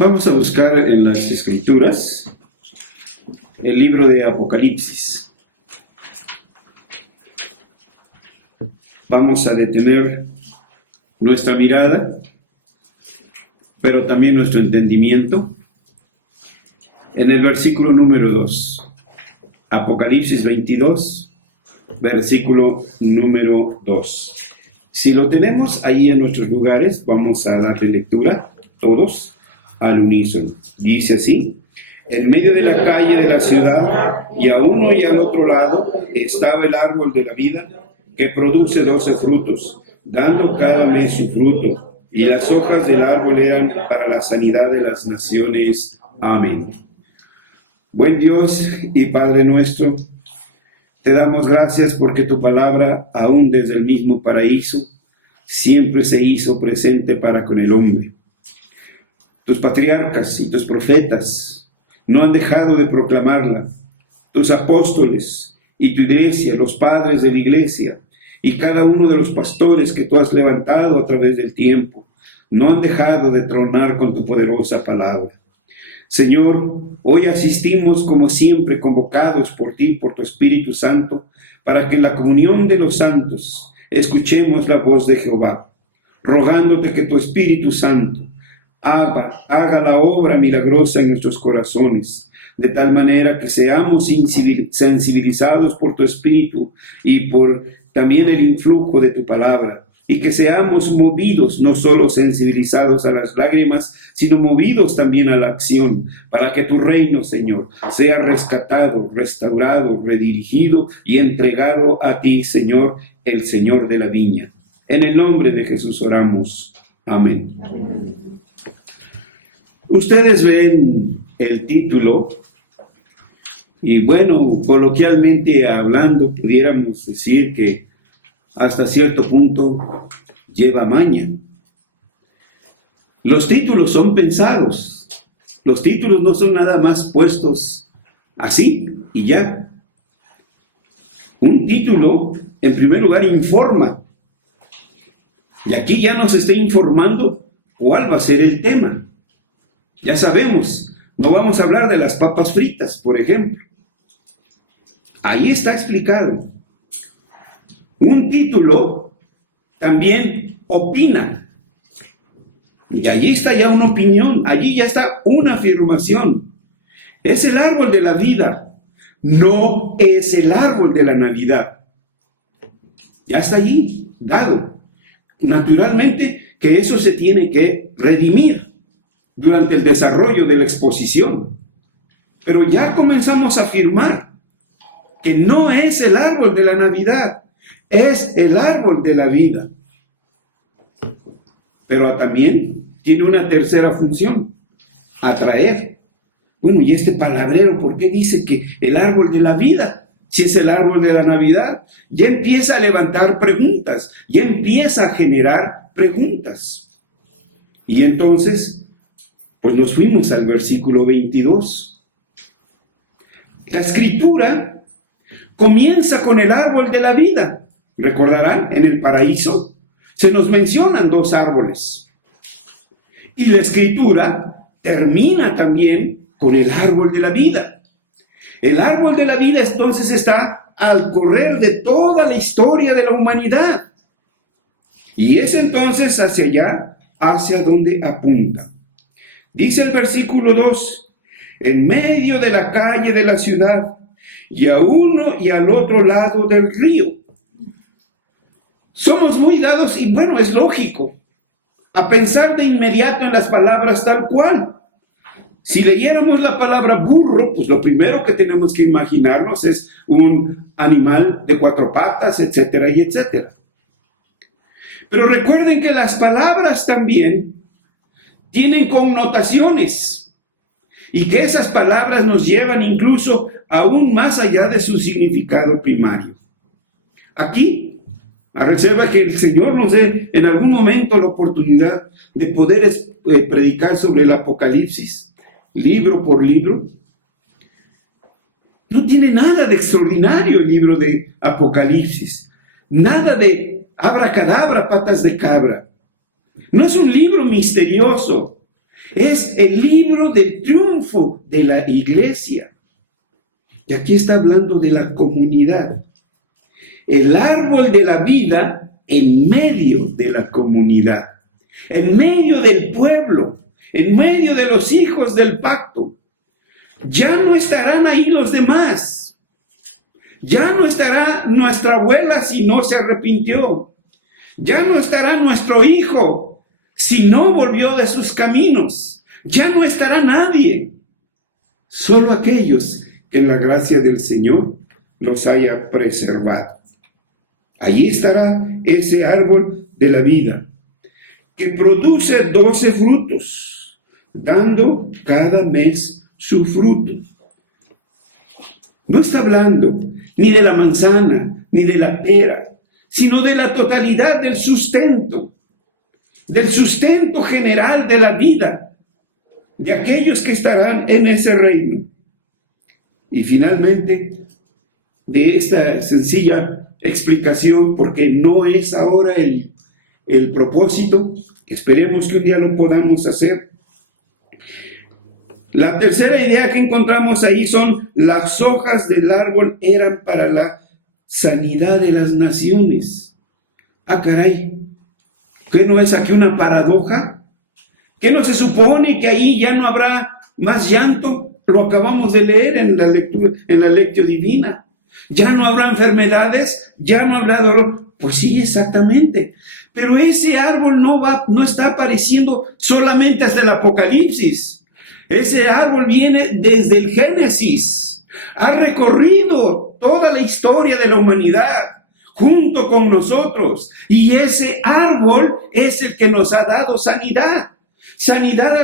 Vamos a buscar en las Escrituras el libro de Apocalipsis. Vamos a detener nuestra mirada, pero también nuestro entendimiento, en el versículo número 2. Apocalipsis 22, versículo número 2. Si lo tenemos ahí en nuestros lugares, vamos a darle lectura todos al unísono. Dice así: en medio de la calle de la ciudad, y a uno y al otro lado, estaba el árbol de la vida, que produce 12 frutos, dando cada mes su fruto, y las hojas del árbol eran para la sanidad de las naciones. Amén. Buen Dios y Padre nuestro, te damos gracias porque tu palabra, aún desde el mismo paraíso, siempre se hizo presente para con el hombre. Tus patriarcas y tus profetas no han dejado de proclamarla. Tus apóstoles y tu iglesia, los padres de la iglesia y cada uno de los pastores que tú has levantado a través del tiempo, no han dejado de tronar con tu poderosa palabra. Señor, hoy asistimos como siempre convocados por ti, por tu Espíritu Santo, para que en la comunión de los santos escuchemos la voz de Jehová, rogándote que tu Espíritu Santo haga la obra milagrosa en nuestros corazones, de tal manera que seamos sensibilizados por tu Espíritu y por también el influjo de tu palabra, y que seamos movidos, no solo sensibilizados a las lágrimas, sino movidos también a la acción, para que tu reino, Señor, sea rescatado, restaurado, redirigido y entregado a ti, Señor, el Señor de la viña. En el nombre de Jesús oramos. Amén. Ustedes ven el título y bueno, coloquialmente hablando, pudiéramos decir que hasta cierto punto lleva maña. Los títulos son pensados. Los títulos no son nada más puestos así y ya. Un título, en primer lugar, informa. Y aquí ya nos está informando cuál va a ser el tema. Ya sabemos, no vamos a hablar de las papas fritas, por ejemplo. Ahí está explicado. Un título también opina. Y allí está ya una opinión, allí ya está una afirmación. Es el árbol de la vida, no es el árbol de la Navidad. Ya está allí, dado. Naturalmente que eso se tiene que redimir durante el desarrollo de la exposición. Pero ya comenzamos a afirmar que no es el árbol de la Navidad, es el árbol de la vida. Pero también tiene una tercera función: atraer. Bueno, y este palabrero, ¿por qué dice que el árbol de la vida? Si es el árbol de la Navidad, ya empieza a levantar preguntas, ya empieza a generar preguntas. Y entonces, pues nos fuimos al versículo 22. La escritura comienza con el árbol de la vida. Recordarán, en el paraíso se nos mencionan 2 árboles. Y la escritura termina también con el árbol de la vida. El árbol de la vida entonces está al correr de toda la historia de la humanidad. Y es entonces hacia allá, hacia donde apunta. Dice el versículo 2, en medio de la calle de la ciudad, y a uno y al otro lado del río. Somos muy dados, y bueno, es lógico, a pensar de inmediato en las palabras tal cual. Si leyéramos la palabra burro, pues lo primero que tenemos que imaginarnos es un animal de 4 patas, etcétera y etcétera. Pero recuerden que las palabras también tienen connotaciones y que esas palabras nos llevan incluso aún más allá de su significado primario. Aquí, a reserva que el Señor nos dé en algún momento la oportunidad de poder predicar sobre el Apocalipsis, libro por libro, no tiene nada de extraordinario el libro de Apocalipsis, nada de abracadabra, patas de cabra. No es un libro misterioso, Es el libro del triunfo de la iglesia. Y aquí está hablando de la comunidad. El árbol de la vida en medio de la comunidad, en medio del pueblo, en medio de los hijos del pacto. Ya no estarán ahí los demás. Ya no estará nuestra abuela si no se arrepintió. Ya no estará nuestro hijo si no volvió de sus caminos. Ya no estará nadie. Solo aquellos que en la gracia del Señor los haya preservado. Allí estará ese árbol de la vida, que produce 12 frutos, dando cada mes su fruto. No está hablando ni de la manzana, ni de la pera, sino de la totalidad del sustento general de la vida, de aquellos que estarán en ese reino. Y finalmente, de esta sencilla explicación, porque no es ahora el propósito, esperemos que un día lo podamos hacer. La tercera idea que encontramos ahí son: las hojas del árbol eran para la sanidad de las naciones. Ah, caray, ¿qué no es aquí una paradoja? ¿Qué no se supone que ahí ya no habrá más llanto? Lo acabamos de leer en la lectura, en la lectio divina. ¿Ya no habrá enfermedades? ¿Ya no habrá dolor? Pues sí, exactamente. Pero ese árbol no está apareciendo solamente hasta el Apocalipsis. Ese árbol viene desde el Génesis. Ha recorrido toda la historia de la humanidad junto con nosotros. Y ese árbol es el que nos ha dado sanidad. Sanidad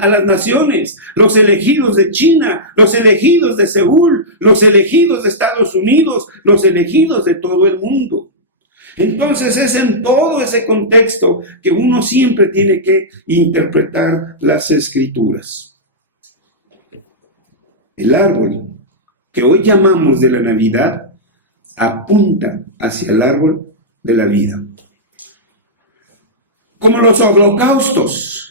a las naciones, los elegidos de China, los elegidos de Seúl, los elegidos de Estados Unidos, los elegidos de todo el mundo. Entonces es en todo ese contexto que uno siempre tiene que interpretar las Escrituras. El árbol que hoy llamamos de la Navidad apunta hacia el árbol de la vida. Como los holocaustos,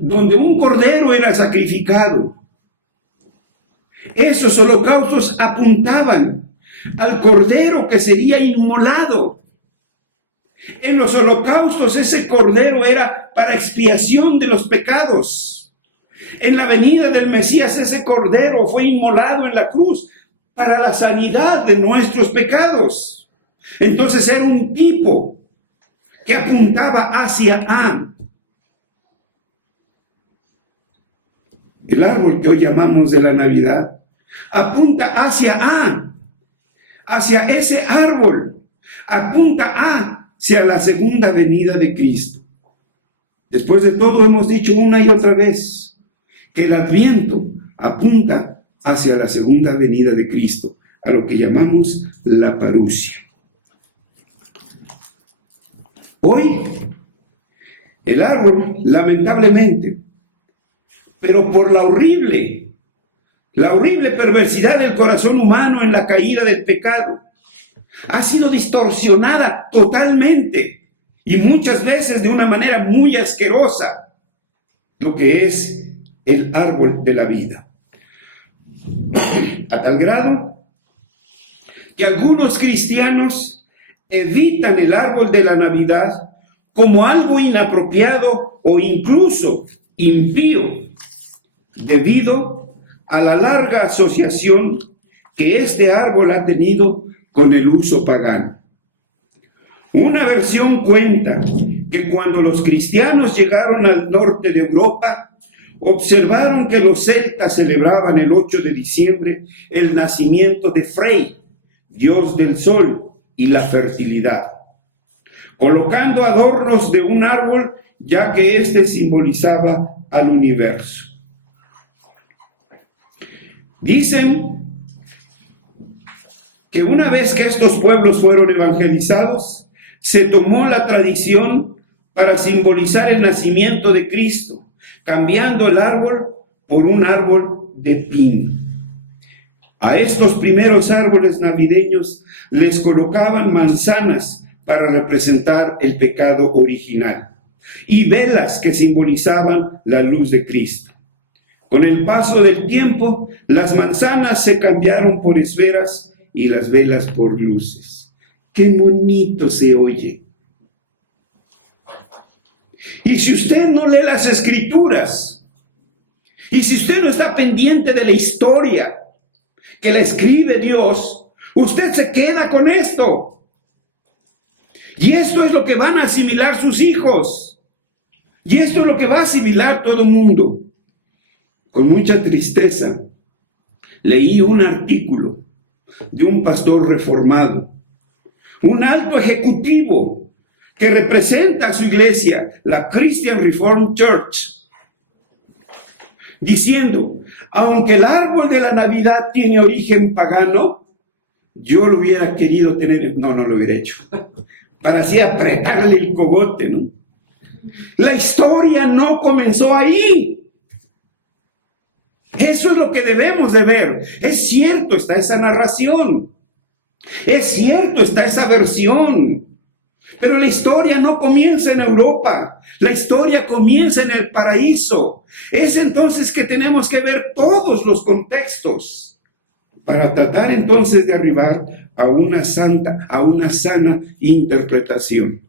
donde un cordero era sacrificado. Esos holocaustos apuntaban al cordero que sería inmolado. En los holocaustos ese cordero era para expiación de los pecados. En la venida del Mesías ese cordero fue inmolado en la cruz para la sanidad de nuestros pecados. Entonces era un tipo que apuntaba hacia el árbol que hoy llamamos de la Navidad apunta hacia ese árbol, apunta hacia la segunda venida de Cristo. Después de todo, hemos dicho una y otra vez que el Adviento apunta hacia la segunda venida de Cristo, a lo que llamamos la parusia. Hoy, el árbol, lamentablemente, pero por la horrible perversidad del corazón humano en la caída del pecado, ha sido distorsionada totalmente y muchas veces de una manera muy asquerosa, lo que es el árbol de la vida. A tal grado que algunos cristianos evitan el árbol de la Navidad como algo inapropiado o incluso impío, debido a la larga asociación que este árbol ha tenido con el uso pagano. Una versión cuenta que cuando los cristianos llegaron al norte de Europa, observaron que los celtas celebraban el 8 de diciembre el nacimiento de Frey, dios del sol y la fertilidad, colocando adornos de un árbol, ya que éste simbolizaba al universo. Dicen que una vez que estos pueblos fueron evangelizados, se tomó la tradición para simbolizar el nacimiento de Cristo, cambiando el árbol por un árbol de pino. A estos primeros árboles navideños les colocaban manzanas para representar el pecado original. y velas que simbolizaban la luz de Cristo. Con el paso del tiempo, las manzanas se cambiaron por esferas y las velas por luces. ¡Qué bonito se oye! Y si usted no lee las Escrituras, y si usted no está pendiente de la historia que la escribe Dios, usted se queda con esto. Y esto es lo que van a asimilar sus hijos. Y esto es lo que va a asimilar todo el mundo. Con mucha tristeza, leí un artículo de un pastor reformado, un alto ejecutivo que representa a su iglesia, la Christian Reformed Church, diciendo, aunque el árbol de la Navidad tiene origen pagano, yo lo hubiera querido tener, no lo hubiera hecho, para así apretarle el cogote, ¿no? La historia no comenzó ahí. Eso es lo que debemos de ver. Es cierto, está esa narración. Es cierto, está esa versión. Pero la historia no comienza en Europa. La historia comienza en el paraíso. Es entonces que tenemos que ver todos los contextos para tratar entonces de arribar a una sana interpretación.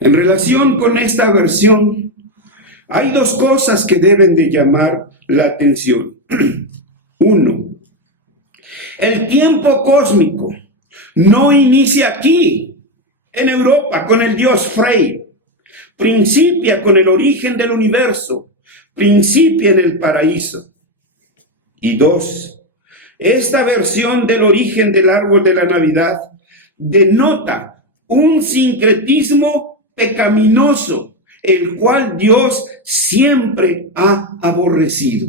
En relación con esta versión, hay dos cosas que deben de llamar la atención. Uno, el tiempo cósmico no inicia aquí, en Europa, con el dios Frey. Principia con el origen del universo. Principia en el paraíso. Y dos, esta versión del origen del árbol de la Navidad denota un sincretismo pecaminoso, el cual Dios siempre ha aborrecido.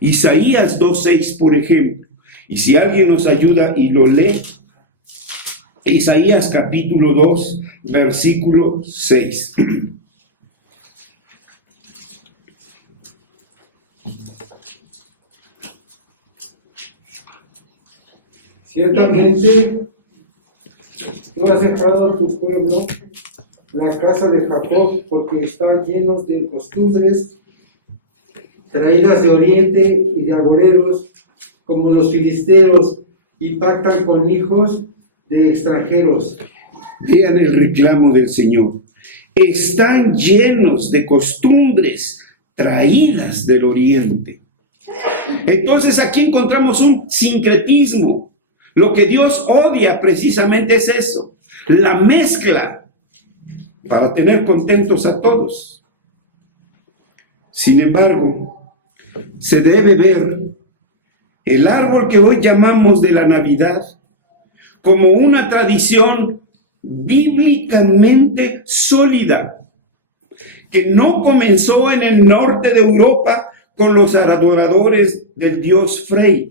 Isaías 2:6, por ejemplo. Y si alguien nos ayuda y lo lee, Isaías capítulo 2, versículo 6. Ciertamente, tú has dejado a tu pueblo, la casa de Jacob, porque están llenos de costumbres traídas de oriente y de agoreros, como los filisteos, y pactan con hijos de extranjeros. Vean el reclamo del Señor. Están llenos de costumbres traídas del oriente. Entonces aquí encontramos un sincretismo. Lo que Dios odia precisamente es eso, la mezcla, para tener contentos a todos. Sin embargo, se debe ver el árbol que hoy llamamos de la Navidad como una tradición bíblicamente sólida, que no comenzó en el norte de Europa con los adoradores del dios Frey.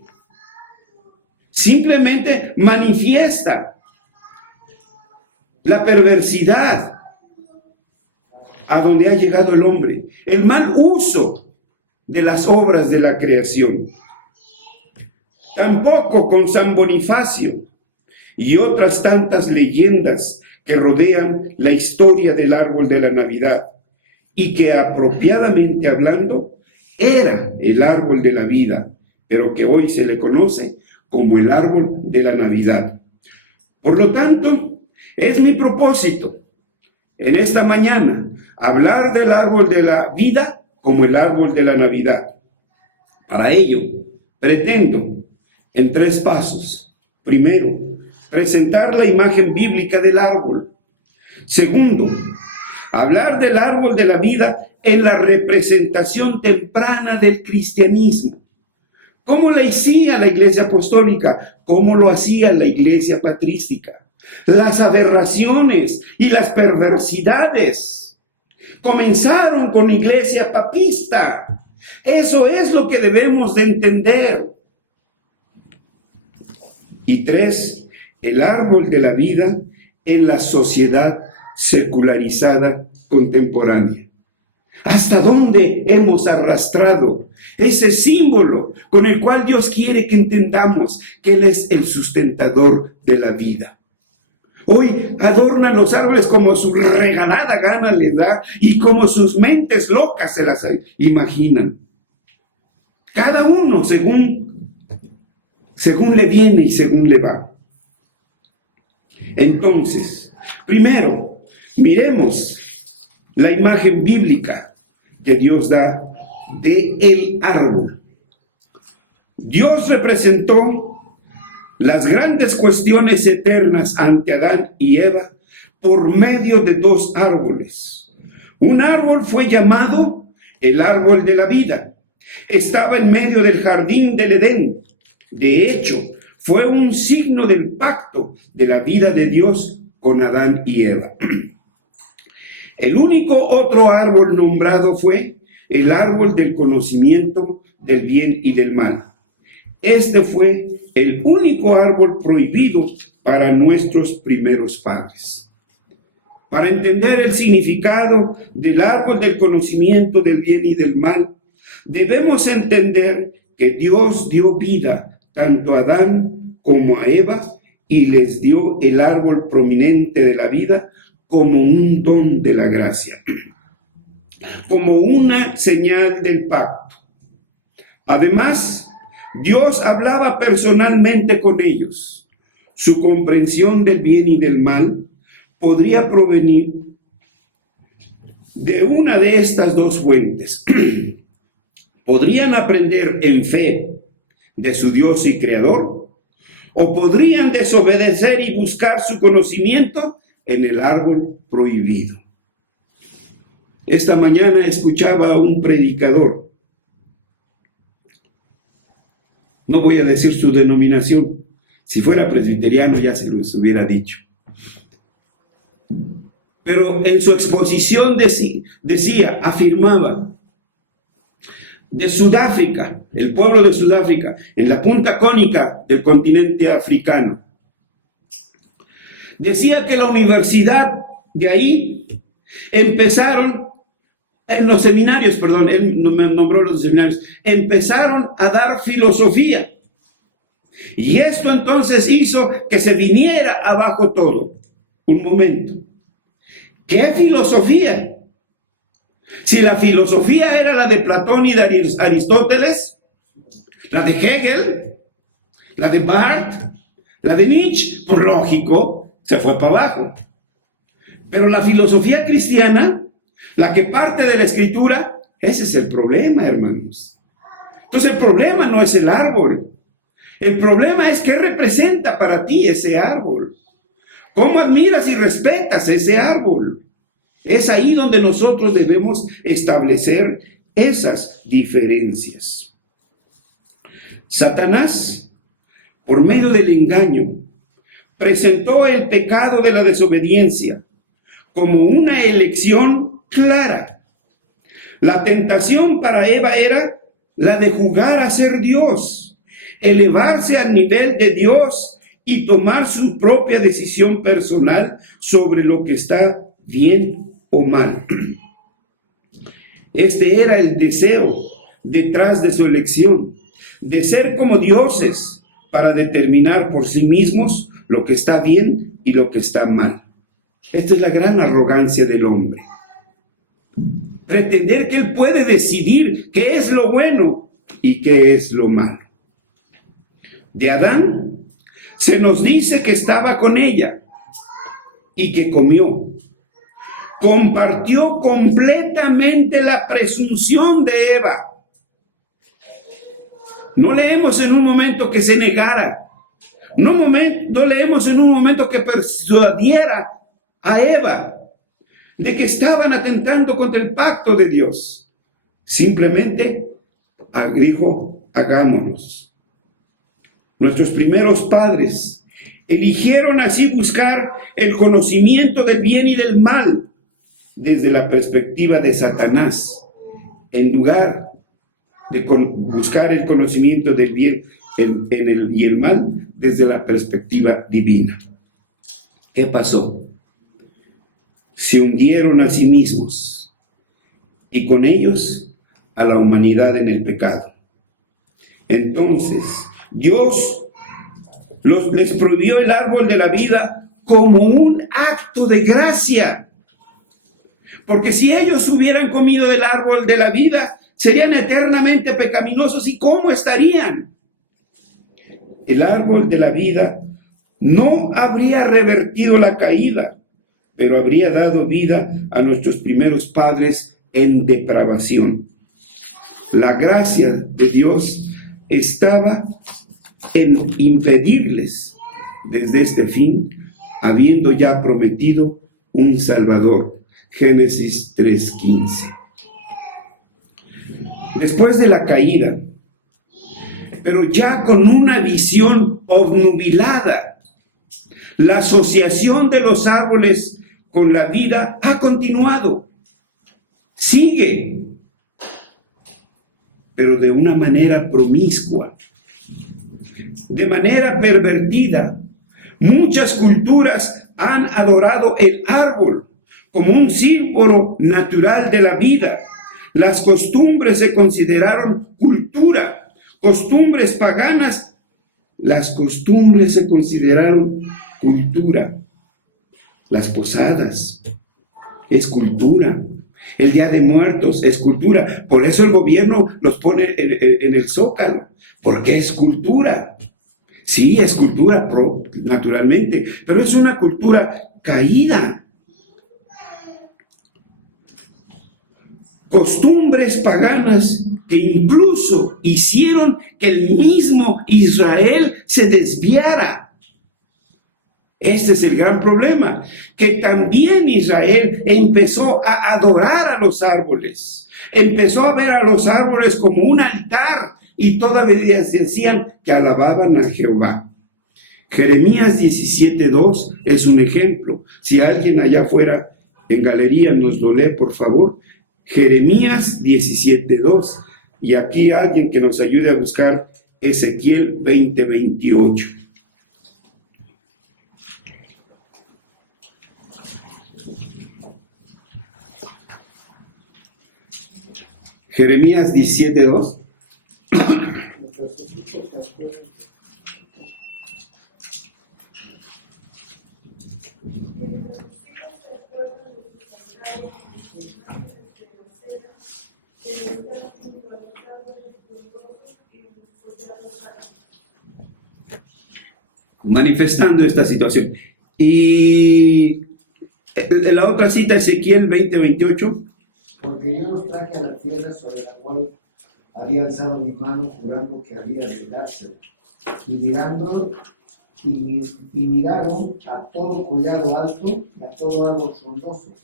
Simplemente manifiesta la perversidad a donde ha llegado el hombre, el mal uso de las obras de la creación. Tampoco con San Bonifacio y otras tantas leyendas que rodean la historia del árbol de la Navidad y que apropiadamente hablando era el árbol de la vida, pero que hoy se le conoce como el árbol de la Navidad. Por lo tanto, es mi propósito en esta mañana hablar del árbol de la vida como el árbol de la Navidad. Para ello, pretendo en 3 pasos. Primero, presentar la imagen bíblica del árbol. Segundo, hablar del árbol de la vida en la representación temprana del cristianismo. ¿Cómo lo hacía la iglesia apostólica? ¿Cómo lo hacía la iglesia patrística? Las aberraciones y las perversidades comenzaron con la iglesia papista. Eso es lo que debemos de entender. Y 3, el árbol de la vida en la sociedad secularizada contemporánea. ¿Hasta dónde hemos arrastrado ese símbolo con el cual Dios quiere que entendamos que Él es el sustentador de la vida? Hoy adornan los árboles como su regalada gana les da y como sus mentes locas se las imaginan. Cada uno según le viene y según le va. Entonces, primero, miremos la imagen bíblica que Dios da de el árbol. Dios representó las grandes cuestiones eternas ante Adán y Eva por medio de dos árboles. Un árbol fue llamado el árbol de la vida. Estaba en medio del jardín del Edén. De hecho, fue un signo del pacto de la vida de Dios con Adán y Eva. El único otro árbol nombrado fue el árbol del conocimiento del bien y del mal. Este fue el único árbol prohibido para nuestros primeros padres. Para entender el significado del árbol del conocimiento del bien y del mal, debemos entender que Dios dio vida tanto a Adán como a Eva y les dio el árbol prominente de la vida como un don de la gracia, como una señal del pacto. Además, Dios hablaba personalmente con ellos. Su comprensión del bien y del mal podría provenir de una de estas dos fuentes. Podrían aprender en fe de su Dios y Creador, o podrían desobedecer y buscar su conocimiento en el árbol prohibido. Esta mañana escuchaba a un predicador. No voy a decir su denominación. Si fuera presbiteriano ya se los hubiera dicho. Pero en su exposición afirmaba, de Sudáfrica, el pueblo de Sudáfrica, en la punta cónica del continente africano. Decía que la universidad de ahí empezaron, en los seminarios, él me nombró los seminarios, empezaron a dar filosofía. Y esto entonces hizo que se viniera abajo todo. Un momento. ¿Qué filosofía? Si la filosofía era la de Platón y de Aristóteles, la de Hegel, la de Barth, la de Nietzsche, por lógico, se fue para abajo. Pero la filosofía cristiana, la que parte de la Escritura, ese es el problema, hermanos. Entonces el problema no es el árbol. El problema es qué representa para ti ese árbol. ¿Cómo admiras y respetas ese árbol? Es ahí donde nosotros debemos establecer esas diferencias. Satanás, por medio del engaño, presentó el pecado de la desobediencia como una elección clara. La tentación para Eva era la de jugar a ser Dios, elevarse al nivel de Dios y tomar su propia decisión personal sobre lo que está bien o mal. Este era el deseo detrás de su elección, de ser como dioses para determinar por sí mismos lo que está bien y lo que está mal. Esta es la gran arrogancia del hombre. Pretender que él puede decidir qué es lo bueno y qué es lo malo. De Adán se nos dice que estaba con ella y que comió. Compartió completamente la presunción de Eva. No leemos en un momento que se negara. No leemos en un momento que persuadiera a Eva de que estaban atentando contra el pacto de Dios. Simplemente dijo, hagámonos. Nuestros primeros padres eligieron así buscar el conocimiento del bien y del mal desde la perspectiva de Satanás, en lugar de buscar el conocimiento del bien y el mal desde la perspectiva divina. ¿Qué pasó? Se hundieron a sí mismos y con ellos a la humanidad en el pecado. Entonces, Dios les prohibió el árbol de la vida como un acto de gracia. Porque si ellos hubieran comido del árbol de la vida, serían eternamente pecaminosos. ¿Y cómo estarían? El árbol de la vida no habría revertido la caída, pero habría dado vida a nuestros primeros padres en depravación. La gracia de Dios estaba en impedirles desde este fin, habiendo ya prometido un Salvador. Génesis 3:15. Después de la caída, pero ya con una visión obnubilada, la asociación de los árboles con la vida ha continuado. Sigue, pero de una manera promiscua, de manera pervertida. Muchas culturas han adorado el árbol como un símbolo natural de la vida. Las costumbres se consideraron cultura, costumbres paganas. Las costumbres se consideraron cultura. Las posadas es cultura. El Día de Muertos es cultura. Por eso el gobierno los pone en el Zócalo, porque es cultura. Sí, es cultura, naturalmente, pero es una cultura caída. Costumbres paganas que incluso hicieron que el mismo Israel se desviara. Este es el gran problema, que también Israel empezó a adorar a los árboles, empezó a ver a los árboles como un altar y todavía decían que alababan a Jehová. Jeremías 17:2 es un ejemplo. Si alguien allá afuera en galería nos lo lee, por favor. Jeremías 17:2. Y aquí alguien que nos ayude a buscar Ezequiel 20:28. Jeremías 17:2. Manifestando esta situación. Y la otra cita, Ezequiel 20:28. Porque yo los traje a la tierra sobre la cual había alzado mi mano jurando que había de dársela. Y miraron a todo collado alto y a todo árbol frondoso.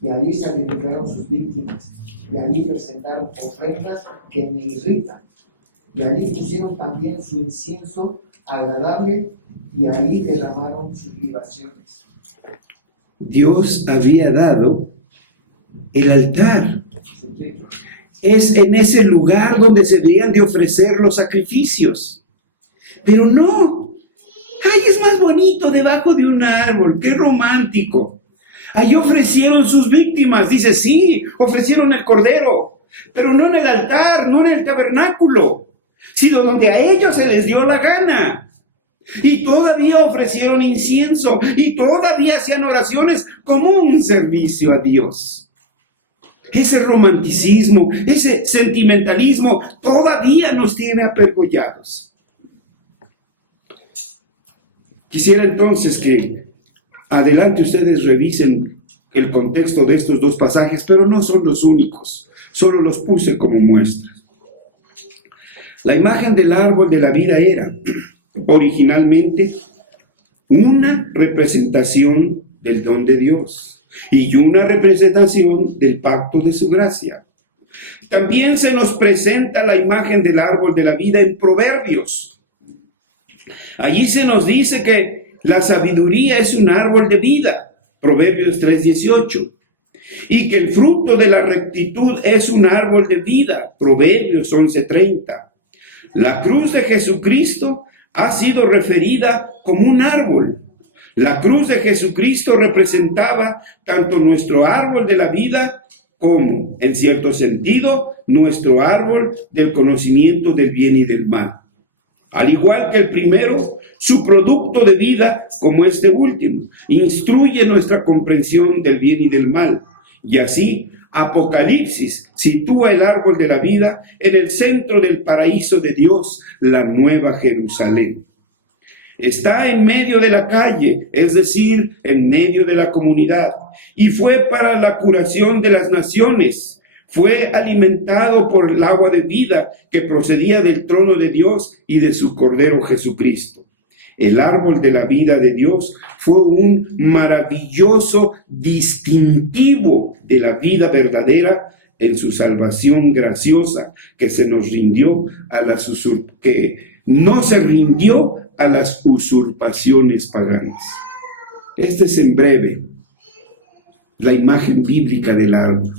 Y allí sacrificaron sus víctimas. Y allí presentaron ofrendas que me irritan. Y allí pusieron también su incienso agradable y allí derramaron sus libaciones. Dios había dado el altar. Es en ese lugar donde se debían de ofrecer los sacrificios. Pero no. ¡Ay, es más bonito debajo de un árbol! ¡Qué romántico! Allí ofrecieron sus víctimas. Dice, sí, ofrecieron el cordero, pero no en el altar, no en el tabernáculo, sino donde a ellos se les dio la gana. Y todavía ofrecieron incienso y todavía hacían oraciones como un servicio a Dios. Ese romanticismo, ese sentimentalismo todavía nos tiene apergollados. Quisiera entonces que adelante ustedes revisen el contexto de estos dos pasajes, pero no son los únicos, solo los puse como muestras. La imagen del árbol de la vida era originalmente una representación del don de Dios y una representación del pacto de su gracia. También se nos presenta la imagen del árbol de la vida en Proverbios. Allí se nos dice que la sabiduría es un árbol de vida, Proverbios 3:18, y que el fruto de la rectitud es un árbol de vida, Proverbios 11:30. La cruz de Jesucristo ha sido referida como un árbol. La cruz de Jesucristo representaba tanto nuestro árbol de la vida como, en cierto sentido, nuestro árbol del conocimiento del bien y del mal. Al igual que el primero, su producto de vida como este último, instruye nuestra comprensión del bien y del mal. Y así, Apocalipsis sitúa el árbol de la vida en el centro del paraíso de Dios, la Nueva Jerusalén. Está en medio de la calle, es decir, en medio de la comunidad, y fue para la curación de las naciones. Fue alimentado por el agua de vida que procedía del trono de Dios y de su Cordero Jesucristo. El árbol de la vida de Dios fue un maravilloso distintivo de la vida verdadera en su salvación graciosa que se nos rindió que no se rindió a las usurpaciones paganas. Esta es en breve la imagen bíblica del árbol,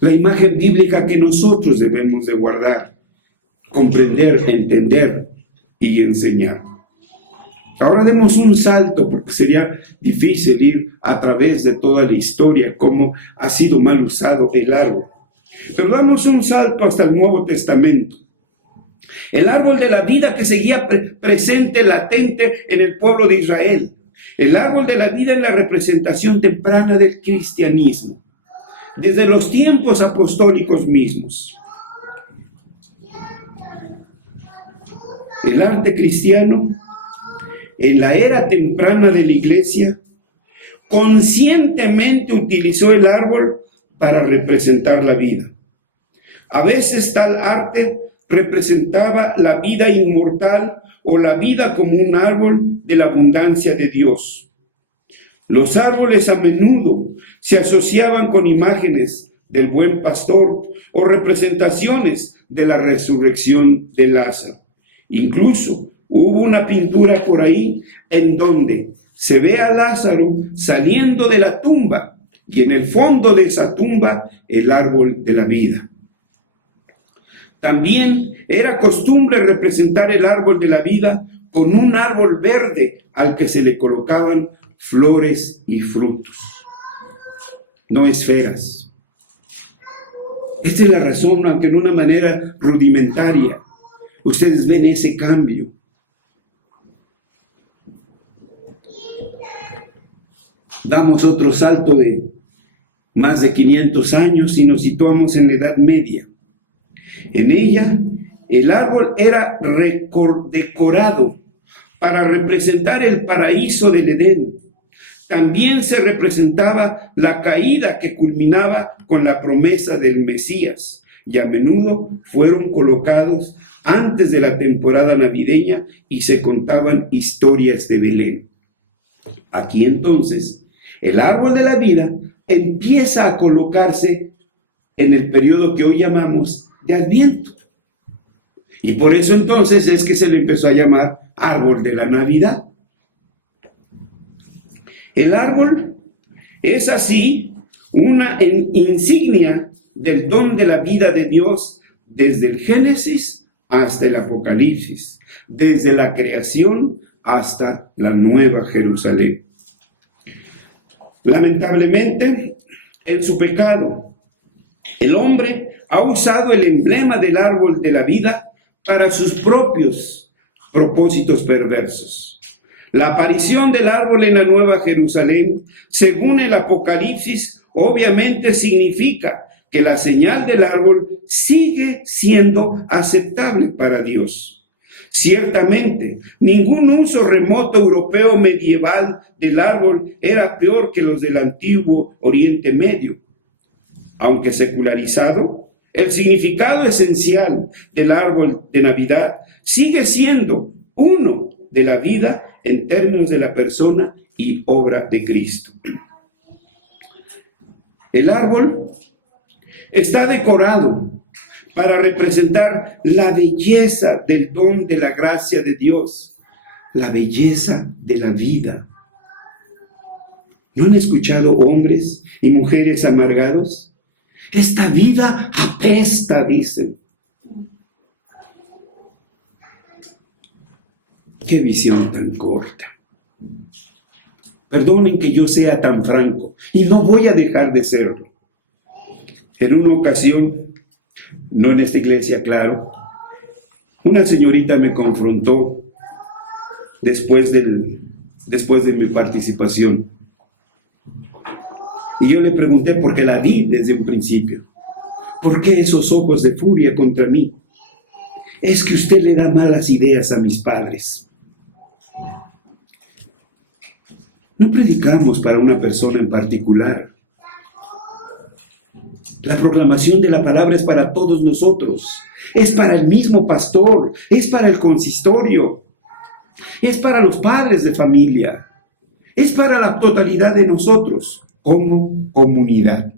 la imagen bíblica que nosotros debemos de guardar, comprender, entender y enseñar. Ahora demos un salto, porque sería difícil ir a través de toda la historia, cómo ha sido mal usado el árbol. Pero damos un salto hasta el Nuevo Testamento. El árbol de la vida que seguía presente, latente en el pueblo de Israel. El árbol de la vida es la representación temprana del cristianismo, desde los tiempos apostólicos mismos. El arte cristiano, en la era temprana de la iglesia, conscientemente utilizó el árbol para representar la vida. A veces tal arte representaba la vida inmortal o la vida como un árbol de la abundancia de Dios. Los árboles a menudo se asociaban con imágenes del buen pastor o representaciones de la resurrección de Lázaro. Incluso hubo una pintura por ahí en donde se ve a Lázaro saliendo de la tumba y en el fondo de esa tumba el árbol de la vida. También era costumbre representar el árbol de la vida con un árbol verde al que se le colocaban flores y frutos, no esferas. Esta es la razón, aunque en una manera rudimentaria, ustedes ven ese cambio. Damos otro salto de más de 500 años y nos situamos en la Edad Media. En ella, el árbol era decorado para representar el paraíso del Edén. También se representaba la caída que culminaba con la promesa del Mesías, y a menudo fueron colocados antes de la temporada navideña y se contaban historias de Belén. Aquí entonces, el árbol de la vida empieza a colocarse en el periodo que hoy llamamos de Adviento. Y por eso entonces es que se le empezó a llamar árbol de la Navidad. El árbol es así una insignia del don de la vida de Dios desde el Génesis hasta el Apocalipsis, desde la creación hasta la Nueva Jerusalén. Lamentablemente, en su pecado, el hombre ha usado el emblema del árbol de la vida para sus propios propósitos perversos. La aparición del árbol en la Nueva Jerusalén, según el Apocalipsis, obviamente significa que la señal del árbol sigue siendo aceptable para Dios. Ciertamente, ningún uso remoto europeo medieval del árbol era peor que los del antiguo Oriente Medio. Aunque secularizado, el significado esencial del árbol de Navidad sigue siendo uno de la vida en términos de la persona y obra de Cristo. El árbol está decorado para representar la belleza del don de la gracia de Dios, la belleza de la vida. ¿No han escuchado hombres y mujeres amargados? Esta vida apesta, dicen. Qué visión tan corta. Perdonen que yo sea tan franco, y no voy a dejar de serlo. En una ocasión, no en esta iglesia, claro, Una señorita me confrontó después de mi participación. Y yo le pregunté, porque la vi desde un principio, ¿por qué esos ojos de furia contra mí? Es que usted le da malas ideas a mis padres. No predicamos para una persona en particular. La proclamación de la palabra es para todos nosotros. Es para el mismo pastor, es para el consistorio, es para los padres de familia, es para la totalidad de nosotros como comunidad.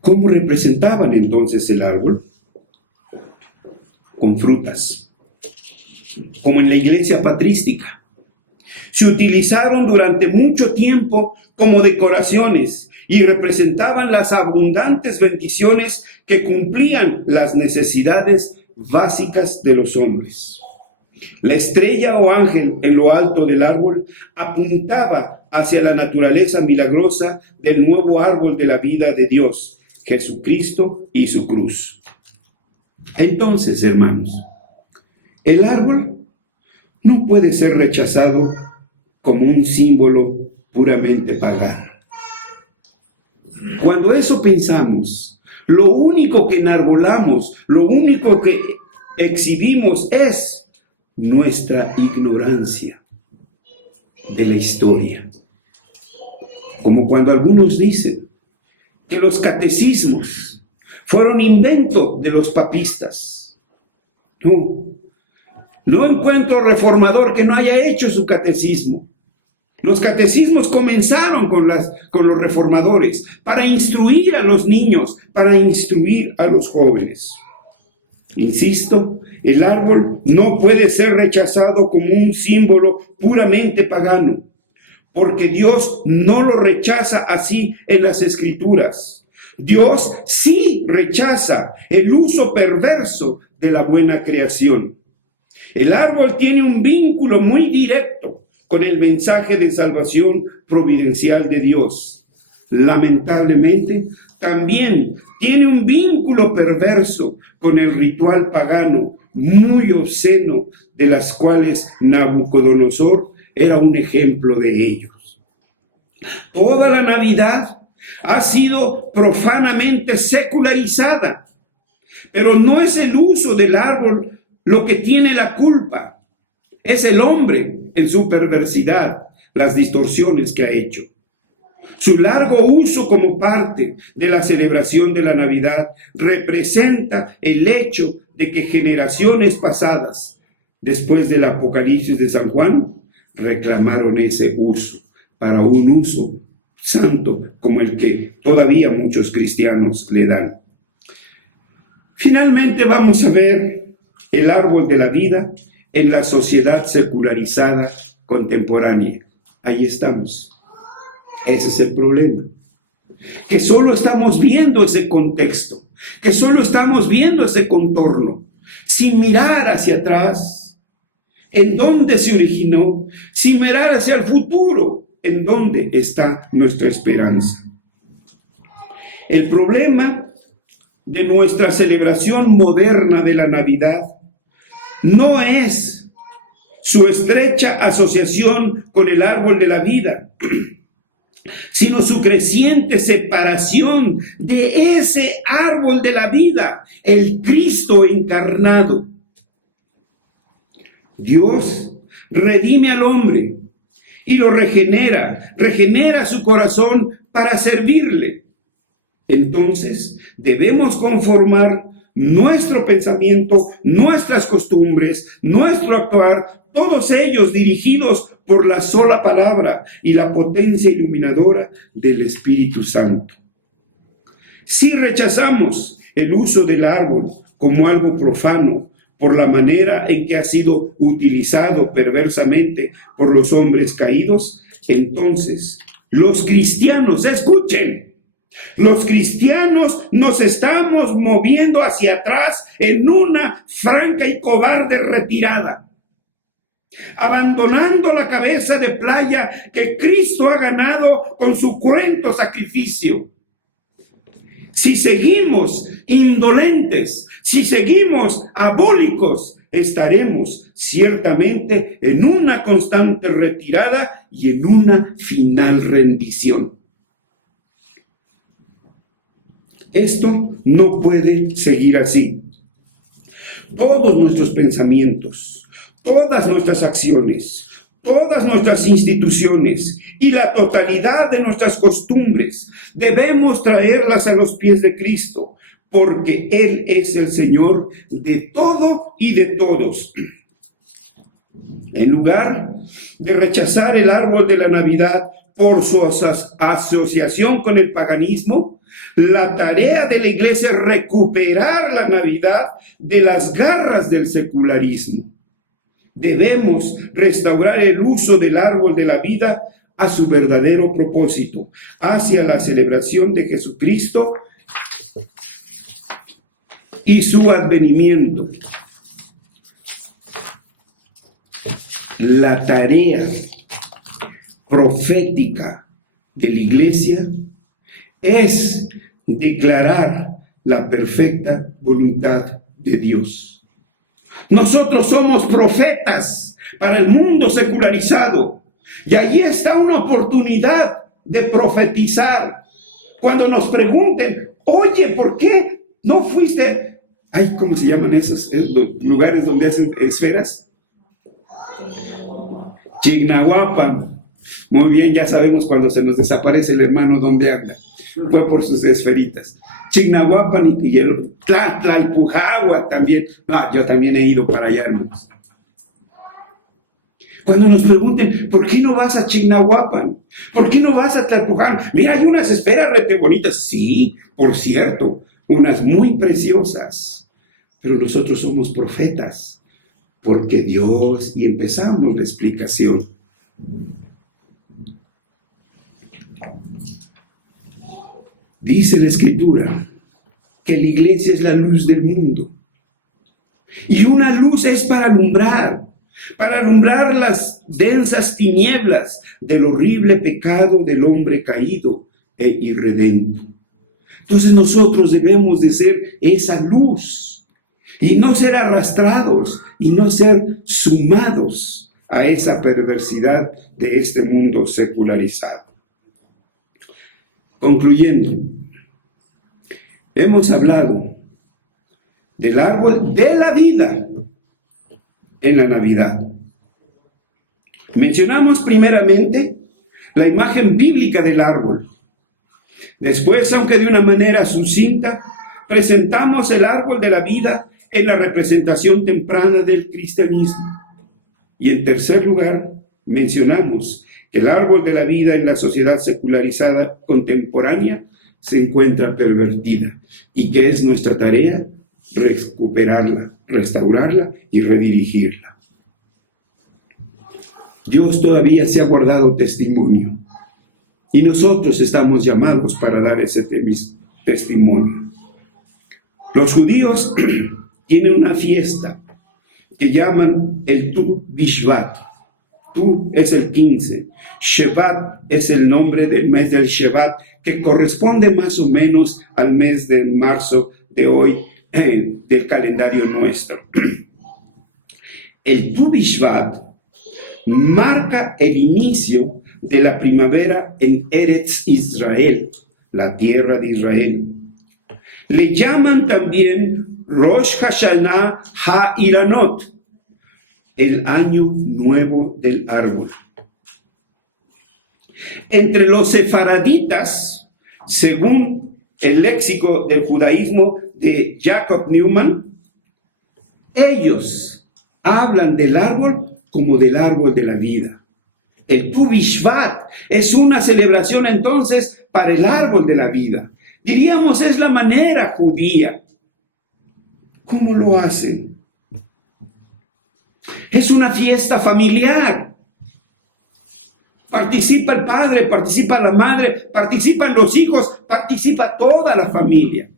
¿Cómo representaban entonces el árbol? Con frutas, como en la iglesia patrística. Se utilizaron durante mucho tiempo como decoraciones y representaban las abundantes bendiciones que cumplían las necesidades básicas de los hombres. La estrella o ángel en lo alto del árbol apuntaba hacia la naturaleza milagrosa del nuevo árbol de la vida de Dios, Jesucristo y su cruz. Entonces, hermanos, el árbol no puede ser rechazado como un símbolo puramente pagano. Cuando eso pensamos, lo único que enarbolamos, lo único que exhibimos es nuestra ignorancia de la historia. Como cuando algunos dicen que los catecismos fueron invento de los papistas. No encuentro reformador que no haya hecho su catecismo. Los catecismos comenzaron con los reformadores para instruir a los niños, para instruir a los jóvenes. Insisto, el árbol no puede ser rechazado como un símbolo puramente pagano, porque Dios no lo rechaza así en las Escrituras. Dios sí rechaza el uso perverso de la buena creación. El árbol tiene un vínculo muy directo con el mensaje de salvación providencial de Dios. Lamentablemente, también tiene un vínculo perverso con el ritual pagano, muy obsceno, de las cuales Nabucodonosor era un ejemplo de ellos. Toda la Navidad ha sido profanamente secularizada, pero no es el uso del árbol lo que tiene la culpa, es el hombre en su perversidad, las distorsiones que ha hecho. Su largo uso como parte de la celebración de la Navidad representa el hecho de que generaciones pasadas, después del Apocalipsis de San Juan, reclamaron ese uso para un uso santo como el que todavía muchos cristianos le dan. Finalmente vamos a ver el árbol de la vida en la sociedad secularizada contemporánea. Ahí estamos. Ese es el problema. Que solo estamos viendo ese contexto, que solo estamos viendo ese contorno, sin mirar hacia atrás, en dónde se originó, sin mirar hacia el futuro, en dónde está nuestra esperanza. El problema de nuestra celebración moderna de la Navidad no es su estrecha asociación con el árbol de la vida, sino su creciente separación de ese árbol de la vida, el Cristo encarnado. Dios redime al hombre y lo regenera su corazón para servirle. Entonces debemos conformar nuestro pensamiento, nuestras costumbres, nuestro actuar, todos ellos dirigidos por la sola palabra y la potencia iluminadora del Espíritu Santo. Si rechazamos el uso del árbol como algo profano por la manera en que ha sido utilizado perversamente por los hombres caídos, entonces los cristianos, escuchen, los cristianos nos estamos moviendo hacia atrás en una franca y cobarde retirada, abandonando la cabeza de playa que Cristo ha ganado con su cruento sacrificio. Si seguimos indolentes, si seguimos abólicos, estaremos ciertamente en una constante retirada y en una final rendición. Esto no puede seguir así. Todos nuestros pensamientos, todas nuestras acciones, todas nuestras instituciones y la totalidad de nuestras costumbres debemos traerlas a los pies de Cristo, porque Él es el Señor de todo y de todos. En lugar de rechazar el árbol de la Navidad por su asociación con el paganismo, la tarea de la iglesia es recuperar la Navidad de las garras del secularismo. Debemos restaurar el uso del árbol de la vida a su verdadero propósito, hacia la celebración de Jesucristo y su advenimiento. La tarea profética de la iglesia es declarar la perfecta voluntad de Dios. Nosotros somos profetas para el mundo secularizado y allí está una oportunidad de profetizar. Cuando nos pregunten, oye, ¿por qué no fuiste? Ay, ¿cómo se llaman esos lugares donde hacen esferas? Chignahuapan. Muy bien, ya sabemos cuando se nos desaparece el hermano dónde anda. Fue por sus esferitas. Chignahuapan y el Tlalpujahua también. No, yo también he ido para allá, hermanos. Cuando nos pregunten, ¿por qué no vas a Chignahuapan? ¿Por qué no vas a Tlalpujahua? Mira, hay unas esferas rete bonitas. Sí, por cierto, unas muy preciosas. Pero nosotros somos profetas, porque Dios, y empezamos la explicación. Dice la Escritura que la iglesia es la luz del mundo. Y una luz es para alumbrar las densas tinieblas del horrible pecado del hombre caído e irredento. Entonces nosotros debemos de ser esa luz y no ser arrastrados y no ser sumados a esa perversidad de este mundo secularizado. Concluyendo, hemos hablado del árbol de la vida en la Navidad. Mencionamos primeramente la imagen bíblica del árbol. Después, aunque de una manera sucinta, presentamos el árbol de la vida en la representación temprana del cristianismo. Y en tercer lugar, mencionamos que el árbol de la vida en la sociedad secularizada contemporánea se encuentra pervertida y que es nuestra tarea recuperarla, restaurarla y redirigirla. Dios todavía se ha guardado testimonio y nosotros estamos llamados para dar ese testimonio. Los judíos tienen una fiesta que llaman el Tu Bishvat. Tu es el 15, Shevat es el nombre del mes del Shevat, que corresponde más o menos al mes de marzo de hoy, del calendario nuestro. El Tu Bishvat marca el inicio de la primavera en Eretz Israel, la tierra de Israel. Le llaman también Rosh Hashanah HaIranot, el año nuevo del árbol. Entre los sefaraditas, según el léxico del judaísmo de Jacob Newman, ellos hablan del árbol como del árbol de la vida. El Tu Bishvat es una celebración entonces para el árbol de la vida. Diríamos es la manera judía. ¿Cómo lo hacen? Es una fiesta familiar. Participa el padre, participa la madre, participan los hijos, participa toda la familia.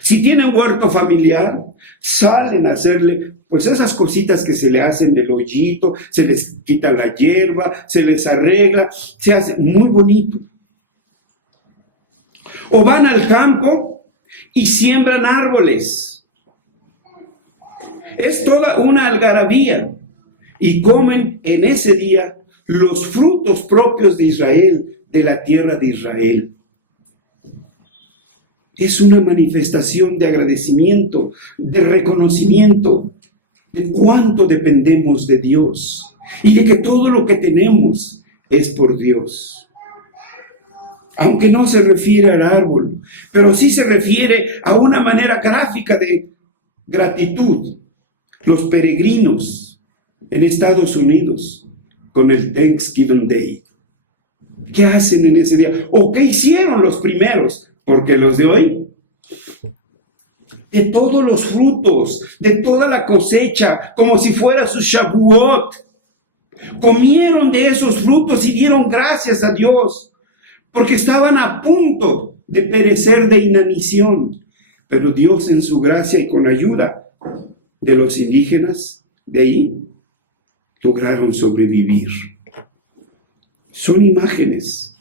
Si tienen huerto familiar, salen a hacerle pues esas cositas que se le hacen del hoyito, se les quita la hierba, se les arregla, se hace muy bonito. O van al campo y siembran árboles. Es toda una algarabía. Y comen en ese día los frutos propios de Israel, de la tierra de Israel. Es una manifestación de agradecimiento, de reconocimiento de cuánto dependemos de Dios y de que todo lo que tenemos es por Dios. Aunque no se refiere al árbol, pero sí se refiere a una manera gráfica de gratitud. Los peregrinos en Estados Unidos con el Thanksgiving Day. ¿Qué hacen en ese día? ¿O qué hicieron los primeros? Porque los de hoy, de todos los frutos, de toda la cosecha, como si fuera su Shavuot, comieron de esos frutos y dieron gracias a Dios, porque estaban a punto de perecer de inanición. Pero Dios en su gracia y con ayuda de los indígenas de ahí, lograron sobrevivir. Son imágenes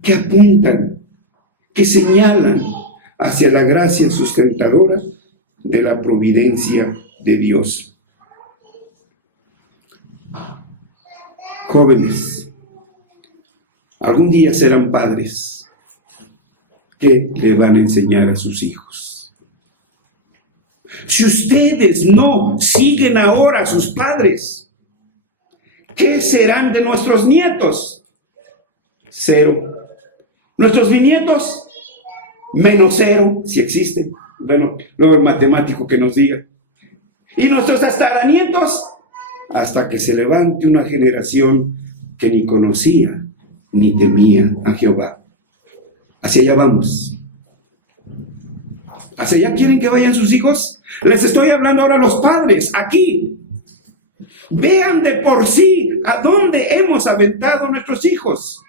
que apuntan, que señalan hacia la gracia sustentadora de la providencia de Dios. Jóvenes, algún día serán padres. ¿Qué le van a enseñar a sus hijos? Si ustedes no siguen ahora a sus padres, ¿qué serán de nuestros nietos? 0. Nuestros bisnietos, -0, si existen. Bueno, luego el matemático que nos diga. Y nuestros tataranietos, hasta que se levante una generación que ni conocía ni temía a Jehová. Hacia allá vamos. ¿Hacia allá quieren que vayan sus hijos? Les estoy hablando ahora a los padres, aquí. Vean de por sí a dónde hemos aventado a nuestros hijos.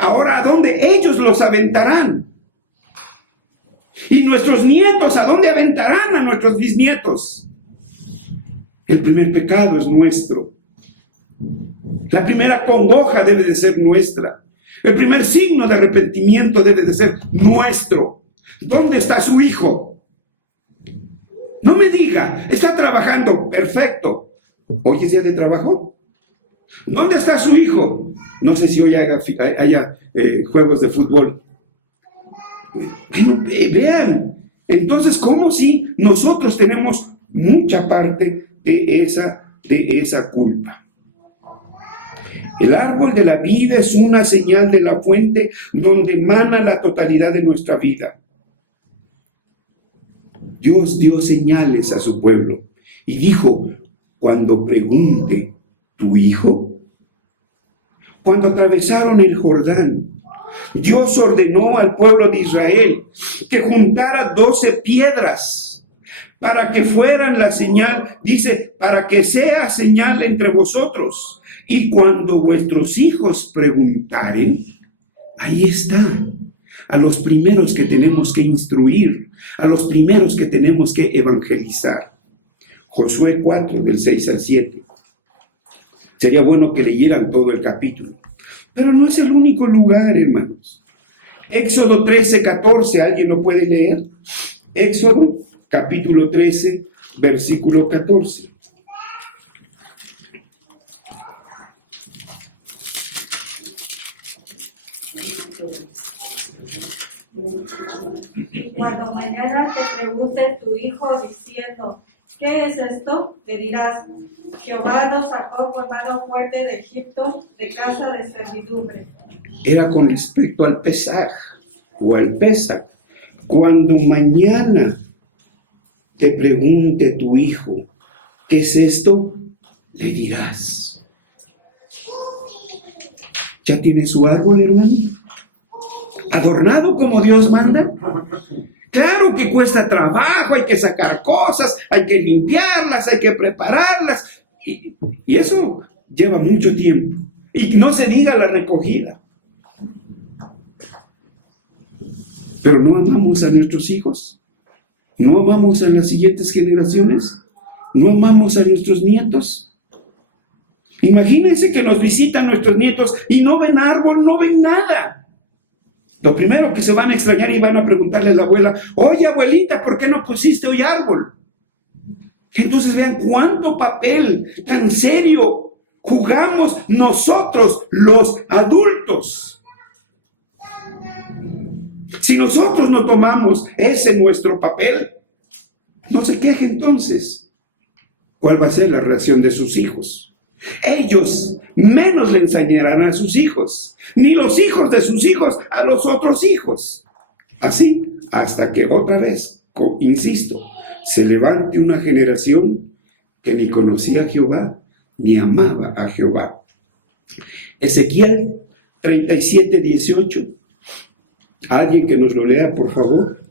Ahora, ¿a dónde ellos los aventarán? Y nuestros nietos, ¿a dónde aventarán a nuestros bisnietos? El primer pecado es nuestro. La primera congoja debe de ser nuestra. El primer signo de arrepentimiento debe de ser nuestro. ¿Dónde está su hijo? No me diga, está trabajando, perfecto. ¿Hoy es día de trabajo? ¿Dónde está su hijo? No sé si hoy haya juegos de fútbol. Bueno, vean, entonces, ¿cómo si nosotros tenemos mucha parte de esa culpa? El árbol de la vida es una señal de la fuente donde emana la totalidad de nuestra vida. Dios dio señales a su pueblo y dijo, cuando pregunte, ¿tu hijo? Cuando atravesaron el Jordán, Dios ordenó al pueblo de Israel que juntara 12 piedras para que fueran la señal, dice, para que sea señal entre vosotros. Y cuando vuestros hijos preguntaren, ahí está, a los primeros que tenemos que instruir, a los primeros que tenemos que evangelizar. Josué 4, del 6 al 7. Sería bueno que leyeran todo el capítulo. Pero no es el único lugar, hermanos. Éxodo 13, 14, ¿alguien lo puede leer? Éxodo, capítulo 13, versículo 14. Y cuando mañana te pregunte tu hijo diciendo, ¿qué es esto? Le dirás, Jehová nos sacó con mano fuerte de Egipto, de casa de servidumbre. Era con respecto al Pesaj o al Pesach. Cuando mañana te pregunte tu hijo, ¿qué es esto? Le dirás. ¿Ya tiene su árbol, hermano? ¿Adornado como Dios manda? Claro que cuesta trabajo, hay que sacar cosas, hay que limpiarlas, hay que prepararlas. Y eso lleva mucho tiempo. Y no se diga la recogida. Pero no amamos a nuestros hijos. No amamos a las siguientes generaciones. No amamos a nuestros nietos. Imagínense que nos visitan nuestros nietos y no ven árbol, no ven nada. Lo primero que se van a extrañar y van a preguntarle a la abuela, oye abuelita, ¿por qué no pusiste hoy árbol? Entonces vean cuánto papel tan serio jugamos nosotros los adultos. Si nosotros no tomamos ese nuestro papel, no se queje entonces. ¿Cuál va a ser la reacción de sus hijos? Ellos menos le enseñarán a sus hijos, ni los hijos de sus hijos a los otros hijos. Así, hasta que otra vez, insisto, se levante una generación que ni conocía a Jehová, ni amaba a Jehová. Ezequiel 37:18. Alguien que nos lo lea, por favor.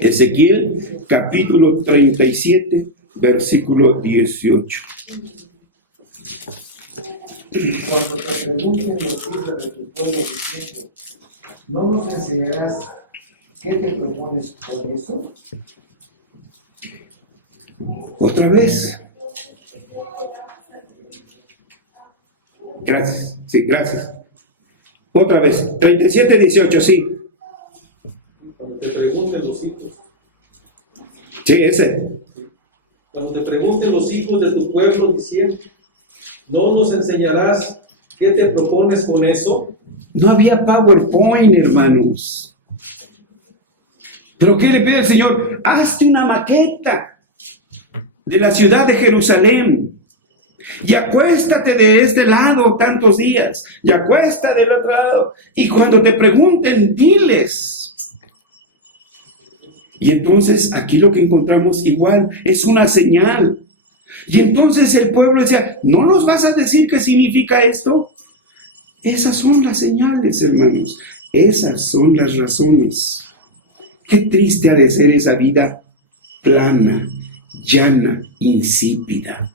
Ezequiel, capítulo 37, versículo 18. Cuando te pregunten los hijos de tu pueblo diciendo, ¿no nos enseñarás qué te propones con eso? Otra vez. Gracias. Sí, gracias. Otra vez. 37:18, sí. Cuando te pregunten los hijos. Sí, ese. Cuando te pregunten los hijos de tu pueblo diciendo, ¿no nos enseñarás qué te propones con eso? No había PowerPoint, hermanos. ¿Pero qué le pide el Señor? Hazte una maqueta de la ciudad de Jerusalén y acuéstate de este lado tantos días y acuéstate del otro lado, y cuando te pregunten, diles. Y entonces aquí lo que encontramos igual es una señal. Y entonces el pueblo decía, ¿no nos vas a decir qué significa esto? Esas son las señales, hermanos. Esas son las razones. Qué triste ha de ser esa vida plana, llana, insípida.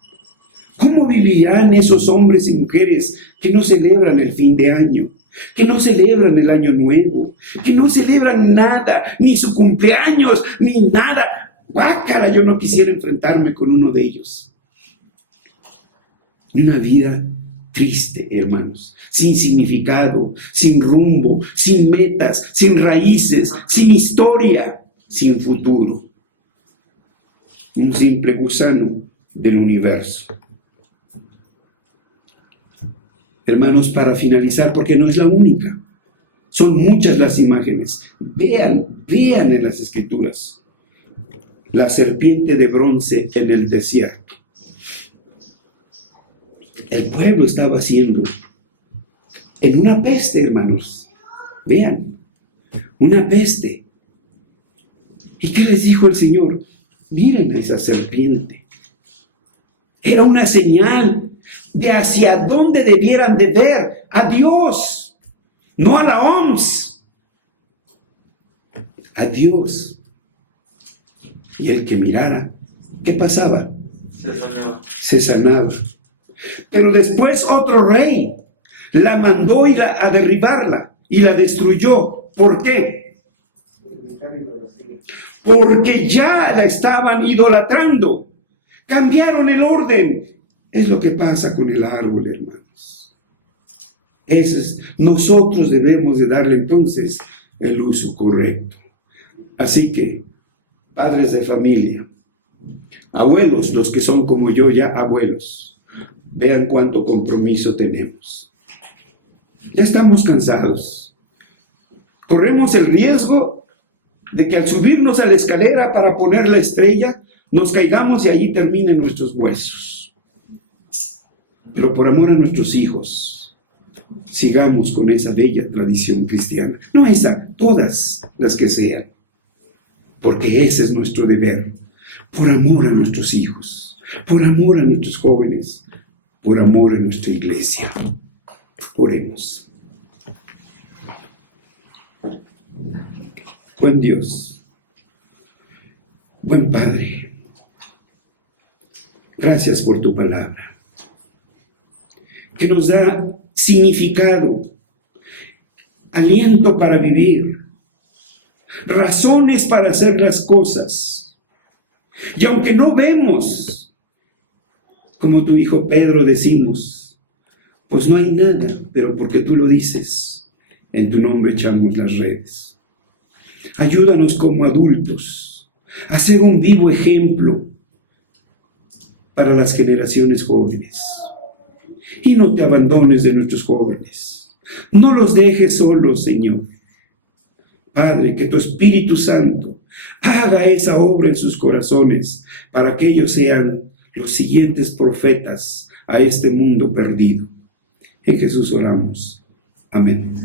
¿Cómo vivirán esos hombres y mujeres que no celebran el fin de año? Que no celebran el año nuevo, que no celebran nada, ni su cumpleaños, ni nada. Guácala, yo no quisiera enfrentarme con uno de ellos. Una vida triste, hermanos, sin significado, sin rumbo, sin metas, sin raíces, sin historia, sin futuro. Un simple gusano del universo. Hermanos, para finalizar, porque no es la única, son muchas las imágenes. Vean en las Escrituras. La serpiente de bronce en el desierto. El pueblo estaba haciendo en una peste, hermanos. Vean, una peste. ¿Y qué les dijo el Señor? Miren a esa serpiente. Era una señal de hacia dónde debieran de ver a Dios, no a la OMS, a Dios. Y el que mirara, ¿qué pasaba? Se sanaba. Pero después otro rey la mandó a derribarla y la destruyó. ¿Por qué? Porque ya la estaban idolatrando. Cambiaron el orden. Es lo que pasa con el árbol, hermanos. Nosotros debemos de darle entonces el uso correcto. Así que, padres de familia, abuelos, los que son como yo ya abuelos, vean cuánto compromiso tenemos. Ya estamos cansados. Corremos el riesgo de que al subirnos a la escalera para poner la estrella, nos caigamos y allí terminen nuestros huesos. Pero por amor a nuestros hijos, sigamos con esa bella tradición cristiana. No esa, todas las que sean. Porque ese es nuestro deber. Por amor a nuestros hijos, por amor a nuestros jóvenes, por amor a nuestra iglesia. Oremos. Buen Dios, buen Padre, gracias por tu palabra, que nos da significado, aliento para vivir, razones para hacer las cosas. Y aunque no vemos, como tu hijo Pedro decimos, pues no hay nada, pero porque tú lo dices, En tu nombre echamos las redes. Ayúdanos como adultos a ser un vivo ejemplo para las generaciones jóvenes. Y no te abandones de nuestros jóvenes. No los dejes solos, Señor. Padre, que tu Espíritu Santo haga esa obra en sus corazones para que ellos sean los siguientes profetas a este mundo perdido. En Jesús oramos. Amén.